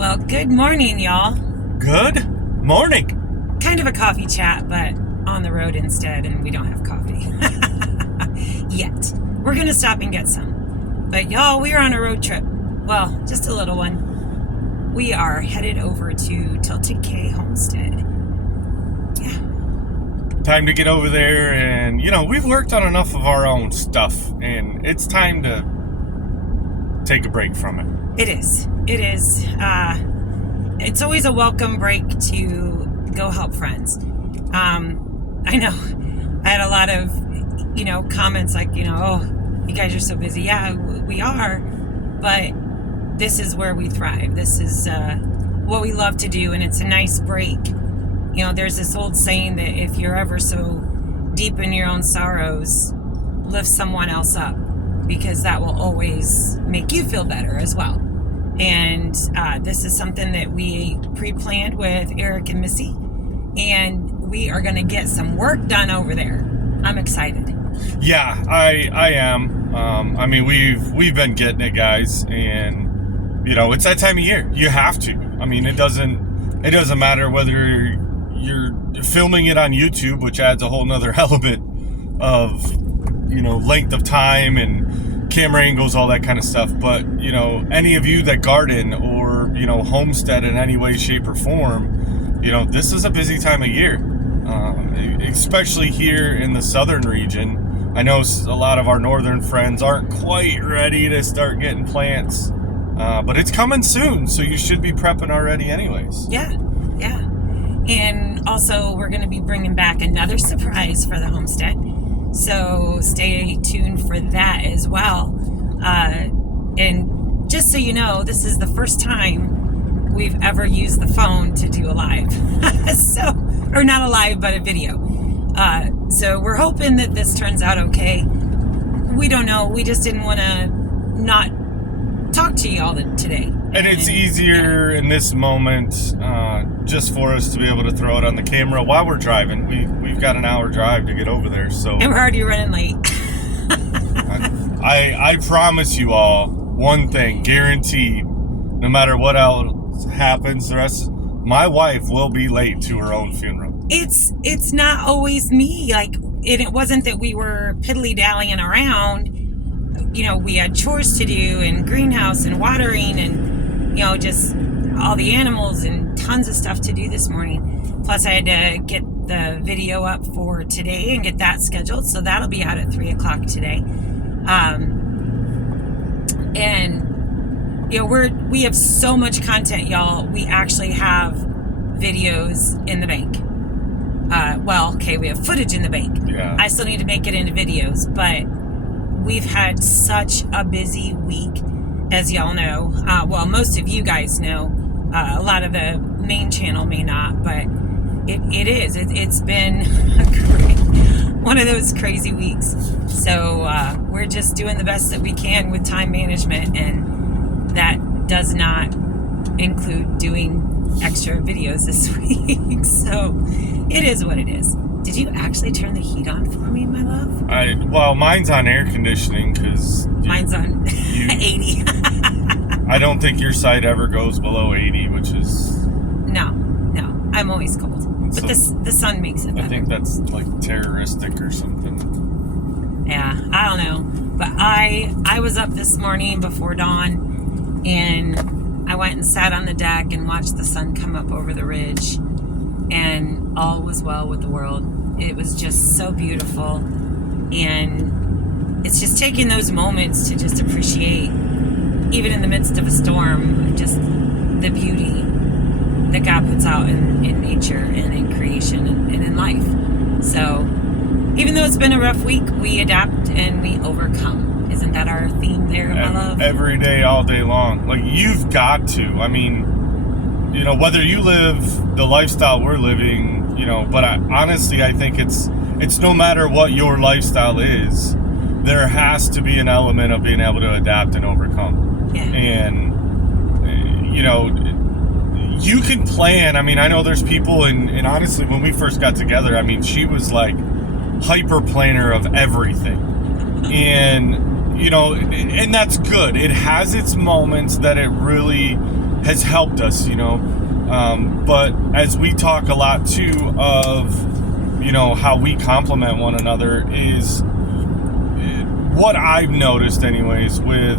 Well, good morning, y'all. Good morning. Kind of a coffee chat, but on the road instead, and we don't have coffee. Yet. We're going to stop and get some. But y'all, we are on a road trip. Well, just a little one. We are headed over to Tilted K Homestead. Yeah. Time to get over there, and, we've worked on enough of our own stuff, and it's time to take a break from it. It is. It's always a welcome break to go help friends. I know I had a lot of, comments like, oh, you guys are so busy. Yeah, we are, but this is where we thrive. This is what we love to do, and it's a nice break. There's this old saying that if you're ever so deep in your own sorrows, lift someone else up, because that will always make you feel better as well. And this is something that we pre-planned with Eric and Missy, and we are going to get some work done over there. I'm excited. Yeah, I am. We've been getting it, guys, and it's that time of year. You have to. It doesn't matter whether you're filming it on YouTube, which adds a whole nother element of length of time and camera angles, all that kind of stuff. But any of you that garden or homestead in any way, shape, or form, this is a busy time of year, especially here in the southern region. I know a lot of our northern friends aren't quite ready to start getting plants, but it's coming soon, so you should be prepping already anyways. Yeah. And also, we're going to be bringing back another surprise for the homestead, so stay tuned for that as well. And just so you know, this is the first time we've ever used the phone to do a live. Or not a live, but a video. So we're hoping that this turns out okay. We don't know. We just didn't want to not talk to y'all today. And it's easier in this moment just for us to be able to throw it on the camera while we're driving. We've got an hour drive to get over there, so. And we're already running late. I promise you all one thing, guaranteed. No matter what else happens, my wife will be late to her own funeral. It's not always me. It wasn't that we were piddly-dallying around. We had chores to do, and greenhouse, and watering, and, just all the animals, and tons of stuff to do this morning. Plus, I had to get the video up for today and get that scheduled, so that'll be out at 3 o'clock today. And we have so much content, y'all. We actually have videos in the bank. We have footage in the bank. Yeah. I still need to make it into videos, but we've had such a busy week, as y'all know. Most of you guys know. A lot of the main channel may not, but it's been one of those crazy weeks. So we're just doing the best that we can with time management, and that does not include doing extra videos this week. So it is what it is. Did you actually turn the heat on for me, my love? Mine's on air conditioning because mine's on 80. I don't think your side ever goes below 80, which is no. I'm always cold, but the sun makes it better. I think that's like terroristic or something. Yeah, I don't know, but I was up this morning before dawn, and I went and sat on the deck and watched the sun come up over the ridge, and all was well with the world. It was just so beautiful, and it's just taking those moments to just appreciate, even in the midst of a storm, just the beauty that God puts out in nature and in creation and in life. So even though it's been a rough week, we adapt and we overcome. Isn't that our theme there, my love? Every day, all day long. You've got to. Whether you live the lifestyle we're living, but honestly, I think it's no matter what your lifestyle is, there has to be an element of being able to adapt and overcome. Yeah. And, you can plan. I know there's people, and honestly, when we first got together, she was like hyper planner of everything. And, and that's good. It has its moments that it really has helped us, but as we talk a lot too of, how we complement one another, is what I've noticed anyways with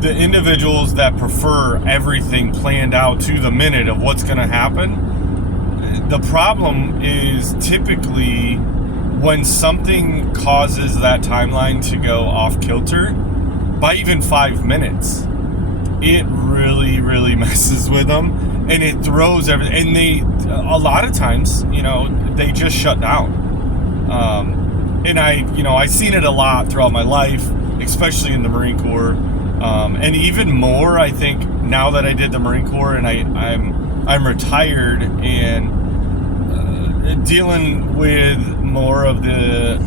the individuals that prefer everything planned out to the minute of what's going to happen. The problem is typically when something causes that timeline to go off kilter by even 5 minutes, it really, really messes with them, and it throws everything. And a lot of times, they just shut down. And I've seen it a lot throughout my life, especially in the Marine Corps, and even more, I think, now that I did the Marine Corps and I'm retired and dealing with more of the,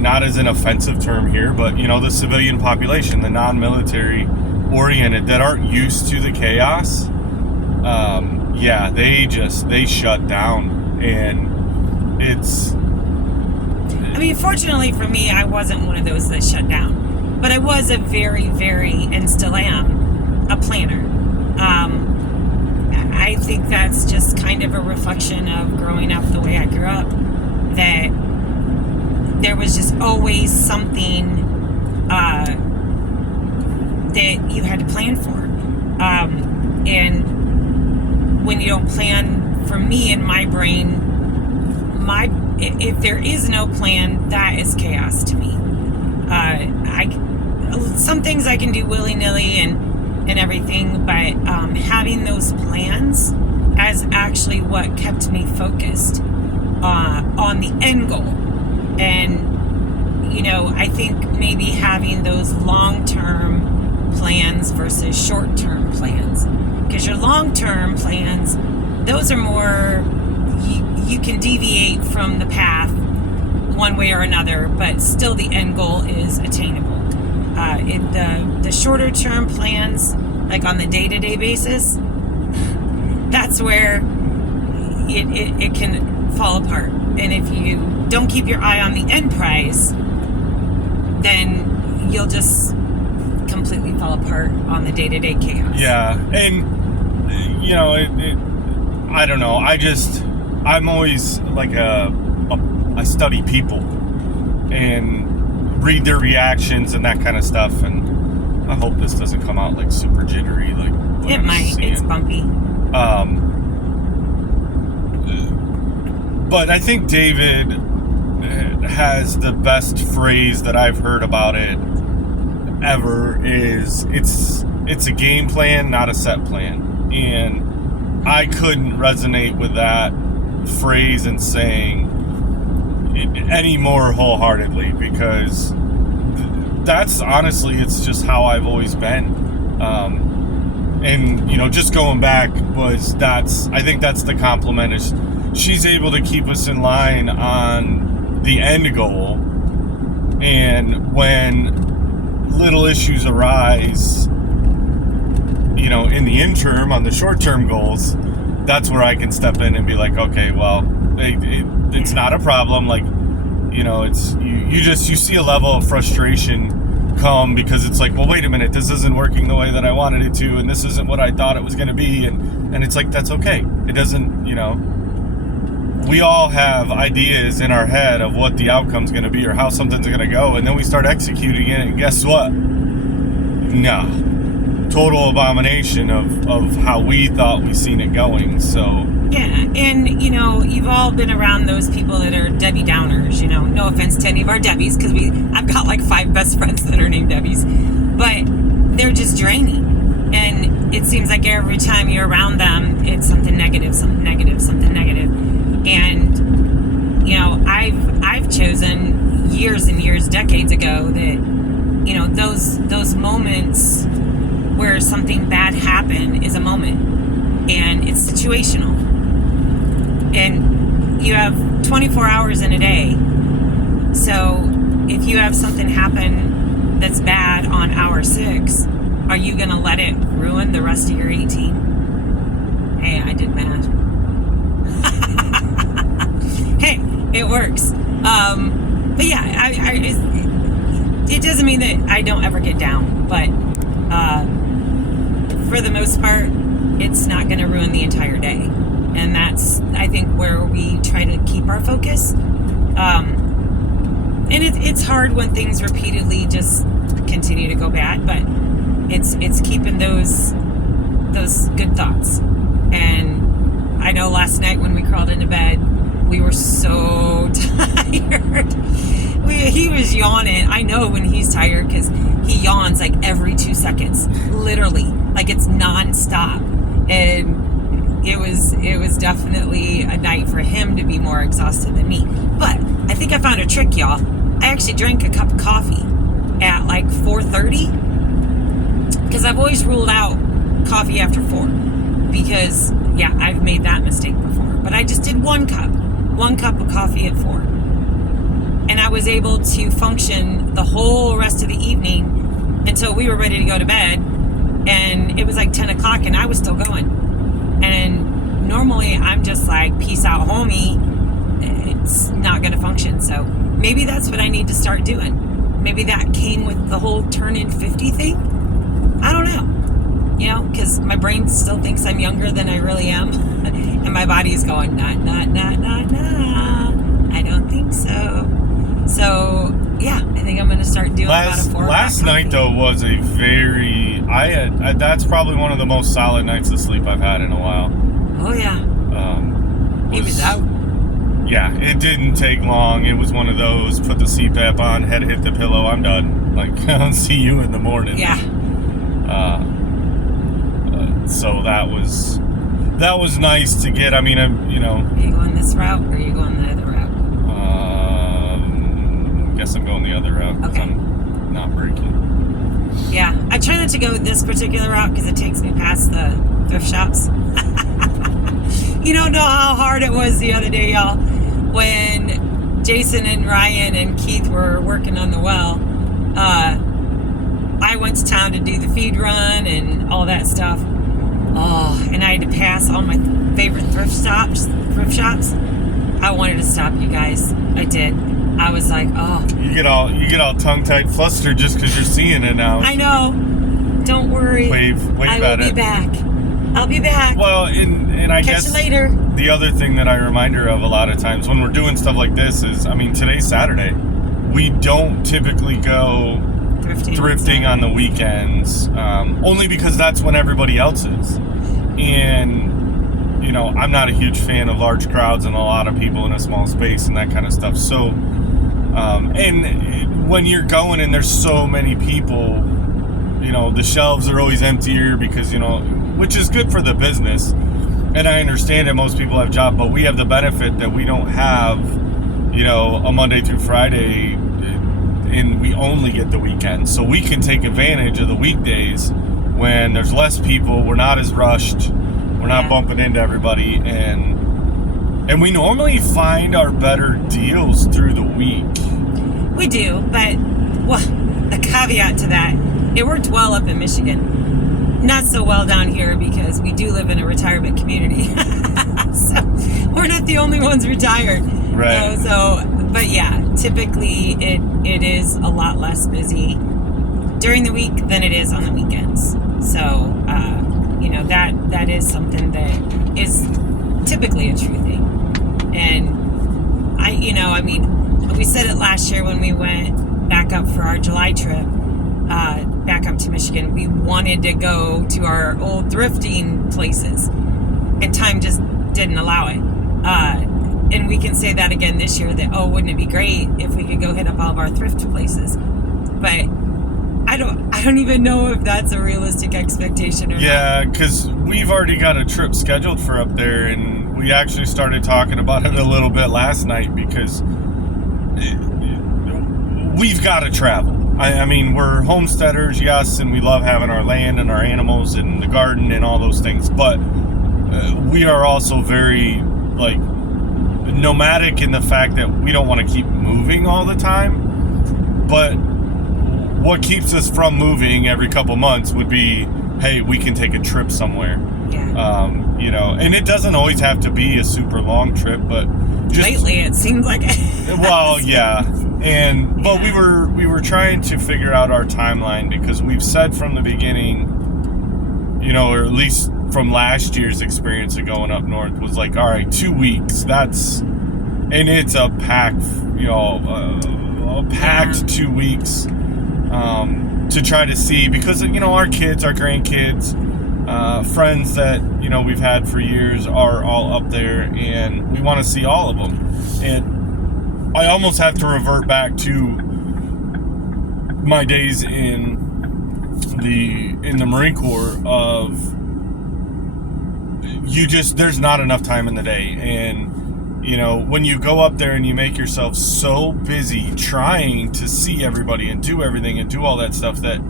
not as an offensive term here, but, the civilian population, the non-military oriented that aren't used to the chaos. They shut down, and it's... Fortunately for me, I wasn't one of those that shut down, but I was a very, very, and still am, a planner. I think that's just kind of a reflection of growing up the way I grew up, that there was just always something that you had to plan for. And when you don't plan, for me in my brain, if there is no plan, that is chaos to me. Some things I can do willy-nilly and everything, but having those plans as actually what kept me focused on the end goal. And I think maybe having those long-term plans versus short-term plans, because your long-term plans, those are more, you can deviate from the path one way or another, but still the end goal is attainable. The shorter term plans, like on the day-to-day basis, that's where it can fall apart. And if you don't keep your eye on the end prize, then you'll just completely fall apart on the day-to-day chaos. Yeah, and I don't know. I'm always like I study people and read their reactions and that kind of stuff, and I hope this doesn't come out like super jittery. Like it might. It's bumpy. But I think David has the best phrase that I've heard about it ever. Is it's a game plan, not a set plan, and I couldn't resonate with that phrase and saying it any more wholeheartly, because that's honestly, it's just how I've always been. And just going back, I think that's the compliment, is she's able to keep us in line on the end goal, and when little issues arise, in the interim on the short-term goals, that's where I can step in and be like, okay, well, it's not a problem. Like, it's you see a level of frustration come, because it's like, well, wait a minute, this isn't working the way that I wanted it to, and this isn't what I thought it was going to be, and it's like, that's okay. It doesn't, we all have ideas in our head of what the outcome's going to be or how something's going to go, and then we start executing it, and guess what? No. Total abomination of how we thought we seen it going. So yeah, and you've all been around those people that are Debbie Downers. No offense to any of our Debbies, because I've got like 5 best friends that are named Debbies, but they're just draining, and it seems like every time you're around them, it's something negative, something negative, something negative. And I've chosen years and years, decades ago, that those moments where something bad happened is a moment, and it's situational, and you have 24 hours in a day. So if you have something happen that's bad on hour 6, are you going to let it ruin the rest of your 18? Hey, I did math. Hey, it works. But yeah, it doesn't mean that I don't ever get down, but for the most part, it's not going to ruin the entire day. And that's, I think, where we try to keep our focus. And it's hard when things repeatedly just continue to go bad, but it's keeping those good thoughts. And I know last night when we crawled into bed, we were so tired. He was yawning. I know when he's tired because he yawns like every 2 seconds, literally, like it's nonstop. And it was definitely a night for him to be more exhausted than me. But I think I found a trick, y'all. I actually drank a cup of coffee at like 4:30 because I've always ruled out coffee after 4 because, yeah, I've made that mistake before. But I just did one cup of coffee at 4. And I was able to function the whole rest of the evening until we were ready to go to bed. And it was like 10 o'clock and I was still going. And normally I'm just like, peace out, homie. It's not going to function. So maybe that's what I need to start doing. Maybe that came with the whole turning 50 thing. I don't know. You know, because my brain still thinks I'm younger than I really am. And my body's going, nah. I don't think so. So, yeah, I think I'm going to start doing about a 4 o'clock Last night, though, was a very... that's probably one of the most solid nights of sleep I've had in a while. Oh, yeah. He was out. Yeah, it didn't take long. It was one of those, put the CPAP on, head hit the pillow, I'm done. Like, I'll see you in the morning. Yeah. So that was nice to get. I mean, Are you going this route or are you going the other route? Guess I'm going the other route. Okay. I'm not breaking. Yeah, I try not to go this particular route because it takes me past the thrift shops. You don't know how hard it was the other day, y'all, when Jason and Ryan and Keith were working on the well. I went to town to do the feed run and all that stuff. Oh, and I had to pass all my favorite thrift shops. I wanted to stop, you guys. I did. I was like, oh. You get all tongue-tied, flustered just because you're seeing it now. I know. Don't worry. Wave I at will it. be back. I'll be back. Well, and I Catch guess you later. The other thing that I remind her of a lot of times when we're doing stuff like this is, I mean, today's Saturday. We don't typically go thrifting on the weekends, only because that's when everybody else is. And, you know, I'm not a huge fan of large crowds and a lot of people in a small space and that kind of stuff. So, and when you're going and there's so many people, you know, the shelves are always emptier because, you know, which is good for the business. And I understand that most people have jobs, but we have the benefit that we don't have, you know, a Monday through Friday, and we only get the weekends. So we can take advantage of the weekdays when there's less people, we're not as rushed, we're not bumping into everybody, and we normally find our better deals through the week. We do, but a caveat to that, it worked well up in Michigan. Not so well down here because we do live in a retirement community. So we're not the only ones retired. Right. But yeah, typically it is a lot less busy during the week than it is on the weekends. So, you know, that is something that is typically a true thing. And we said it last year when we went back up for our July trip, back up to Michigan. We wanted to go to our old thrifting places, and time just didn't allow it. And we can say that again this year that, wouldn't it be great if we could go hit up all of our thrift places? But I don't even know if that's a realistic expectation or not. Yeah, because we've already got a trip scheduled for up there, and we actually started talking about it a little bit last night because we've got to travel. I mean, we're homesteaders, yes, and we love having our land and our animals and the garden and all those things, but we are also very, like, nomadic in the fact that we don't want to keep moving all the time. But what keeps us from moving every couple months would be, hey, we can take a trip somewhere. Yeah. You know, and it doesn't always have to be a super long trip, but just lately it seems like it. Well, yeah. But we were trying to figure out our timeline because we've said from the beginning or at least from last year's experience of going up north, was like, all right, 2 weeks. And it's a packed, a packed 2 weeks to try to see, because our kids, our grandkids, friends that we've had for years are all up there, and we want to see all of them. And I almost have to revert back to my days in the Marine Corps of there's not enough time in the day. And when you go up there and you make yourself so busy trying to see everybody and do everything and do all that stuff, that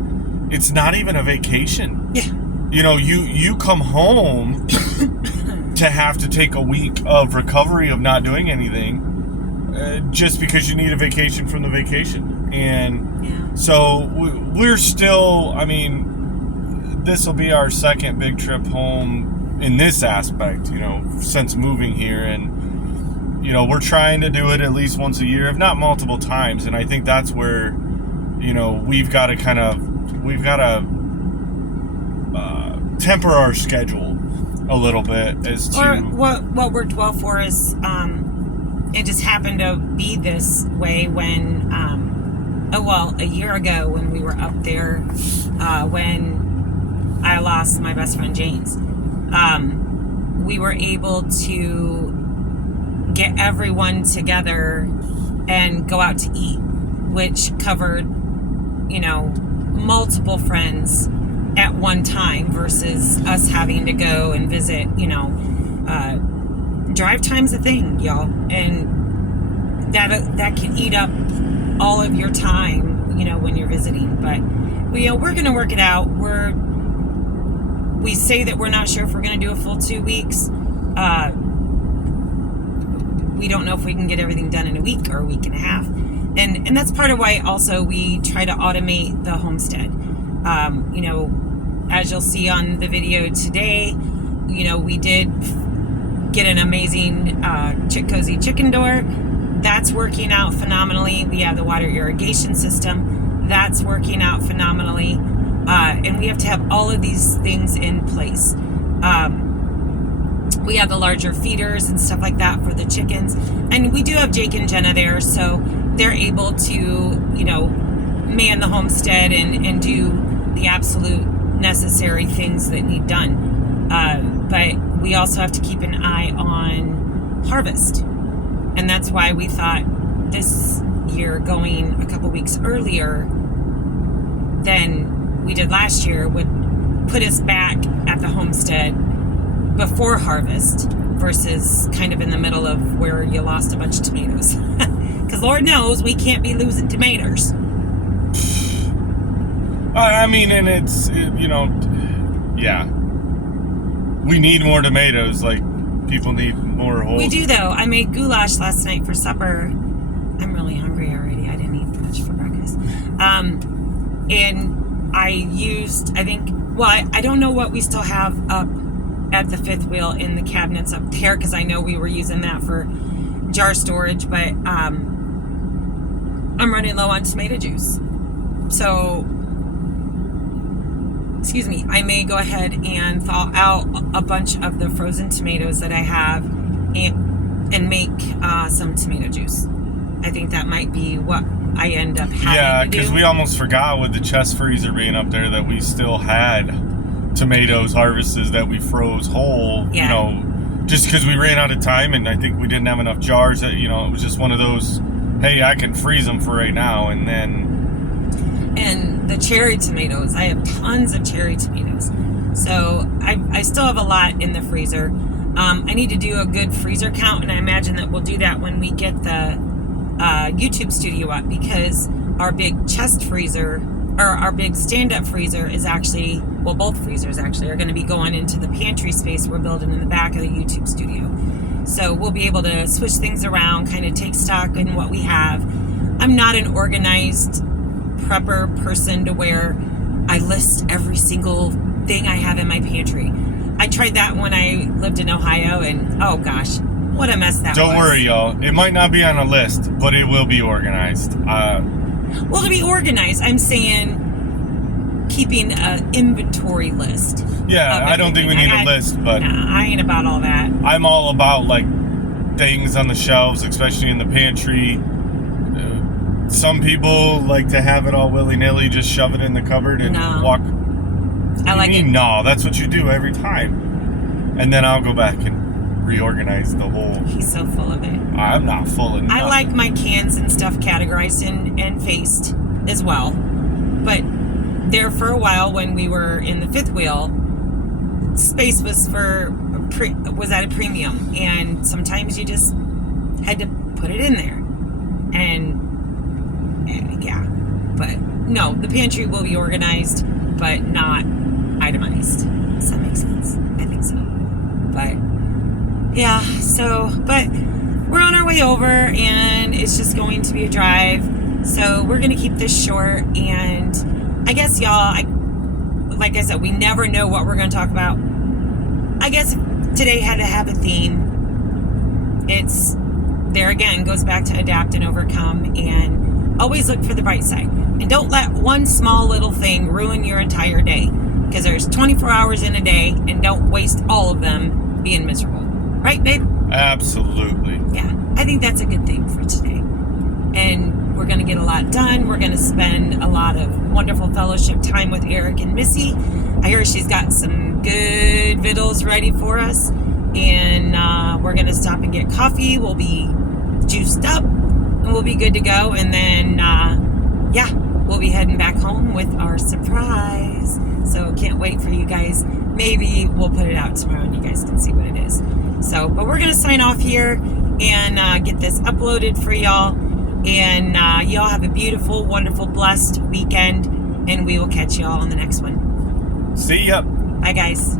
it's not even a vacation. Yeah. You come home to have to take a week of recovery of not doing anything, just because you need a vacation from the vacation. And so we're still, this will be our second big trip home in this aspect, since moving here. And, we're trying to do it at least once a year, if not multiple times. And I think that's where, we've got to temper our schedule a little bit as to... Or what worked well for us, it just happened to be this way when, a year ago when we were up there, when I lost my best friend James, we were able to get everyone together and go out to eat, which covered, multiple friends at one time versus us having to go and visit. Drive time's a thing, y'all, and that can eat up all of your time, when you're visiting. But we're gonna work it out. We say that we're not sure if we're gonna do a full 2 weeks. We don't know if we can get everything done in a week or a week and a half, and that's part of why also we try to automate the homestead. As you'll see on the video today, we did get an amazing Chick Cozy chicken door. That's working out phenomenally. We have the water irrigation system. That's working out phenomenally. And we have to have all of these things in place. We have the larger feeders and stuff like that for the chickens. And we do have Jake and Jenna there, so they're able to, man the homestead and do the absolute necessary things that need done. But we also have to keep an eye on harvest. And that's why we thought this year going a couple weeks earlier than we did last year would put us back at the homestead before harvest versus kind of in the middle of where you lost a bunch of tomatoes. Because Lord knows we can't be losing tomatoes. And it's, yeah. We need more tomatoes. Like, people need more whole. We do, though. I made goulash last night for supper. I'm really hungry already. I didn't eat much for breakfast. And I used, I don't know what we still have up at the fifth wheel in the cabinets up there, because I know we were using that for jar storage, but I'm running low on tomato juice. So, excuse me, I may go ahead and thaw out a bunch of the frozen tomatoes that I have and make some tomato juice. I think that might be what I end up having to do. Yeah, because we almost forgot with the chest freezer being up there that we still had tomatoes harvested that we froze whole, just because we ran out of time, and I think we didn't have enough jars. That, it was just one of those, hey, I can freeze them for right now, and then... And the cherry tomatoes, I have tons of cherry tomatoes. So I still have a lot in the freezer. I need to do a good freezer count, and I imagine that we'll do that when we get the YouTube studio up, because our big chest freezer, or our big stand-up freezer is actually, well, both freezers actually are going to be going into the pantry space we're building in the back of the YouTube studio. So we'll be able to switch things around, kind of take stock in what we have. I'm not an organized prepper person to where I list every single thing I have in my pantry. I tried that when I lived in Ohio, and oh gosh, what a mess that was. Don't worry, y'all. It might not be on a list, but it will be organized. Well, to be organized, I'm saying keeping an inventory list. Yeah, I don't think we need a list, but nah, I ain't about all that. I'm all about like things on the shelves, especially in the pantry. Some people like to have it all willy-nilly, just shove it in the cupboard and walk. I like it. No, that's what you do every time. And then I'll go back and reorganize the whole. He's so full of it. I'm not full of nothing. I like my cans and stuff categorized and faced as well. But there for a while when we were in the fifth wheel, space was at a premium, and sometimes you just had to put it in there. And yeah, but no, the pantry will be organized, but not itemized. Does that make sense? I think so. But yeah, but we're on our way over, and it's just going to be a drive. So we're going to keep this short, and I guess y'all, like I said, we never know what we're going to talk about. I guess today had to have a theme. It's, there again, goes back to adapt and overcome, and always look for the bright side. And don't let one small little thing ruin your entire day, because there's 24 hours in a day, and don't waste all of them being miserable. Right, babe? Absolutely. Yeah, I think that's a good thing for today. And we're going to get a lot done. We're going to spend a lot of wonderful fellowship time with Eric and Missy. I hear she's got some good vittles ready for us. And we're going to stop and get coffee. We'll be juiced up, and we'll be good to go. And then, yeah, we'll be heading back home with our surprise. So can't wait for you guys. Maybe we'll put it out tomorrow and you guys can see what it is. So, but we're going to sign off here and get this uploaded for y'all. And y'all have a beautiful, wonderful, blessed weekend. And we will catch y'all on the next one. See ya. Bye, guys.